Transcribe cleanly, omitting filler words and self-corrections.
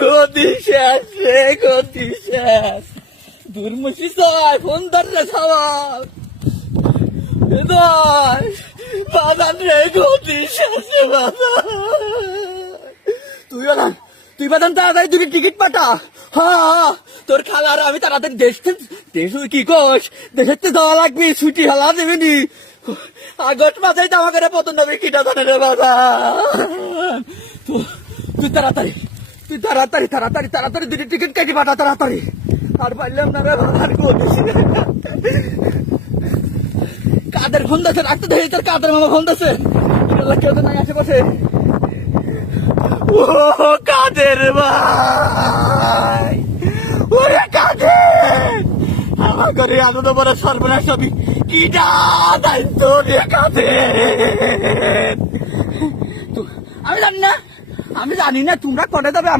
গতি শেষ রে, গতি শেষ। দুর্মুষি চাই ফোন ধরে সবাই বাজান রে, গতি শেষ রে বাজান। তুই বাজান তাড়াতাড়ি দুটি টিকিট পাঠা। হ্যাঁ, তোর খালার আমি তাড়াতাড়ি দেশ কি কোষ, দেশের যাওয়া লাগবে, ছুটি হলা দেবেনি। আগস্ট মাসে জামা করে পতন হবে কিটা জানে রে বাজান। তুই তাড়াতাড়ি দুটি টিকিট কেটে পাঠা তাড়াতাড়ি। আর পারলাম না রে বাজান, কাদের ফোন দিচ্ছে, রাখতে দেখি তোর কাদের মামা ফোন দিচ্ছে। কেউ তো নাই আশেপাশে। ও কাদের ভাই, ওরে কাদের, আমার ঘরে আনন্দ বড় সর্বনাশ সবই কি দায়িত্ব রে কাদের। আমি জানি না তোমরা করে যাবে।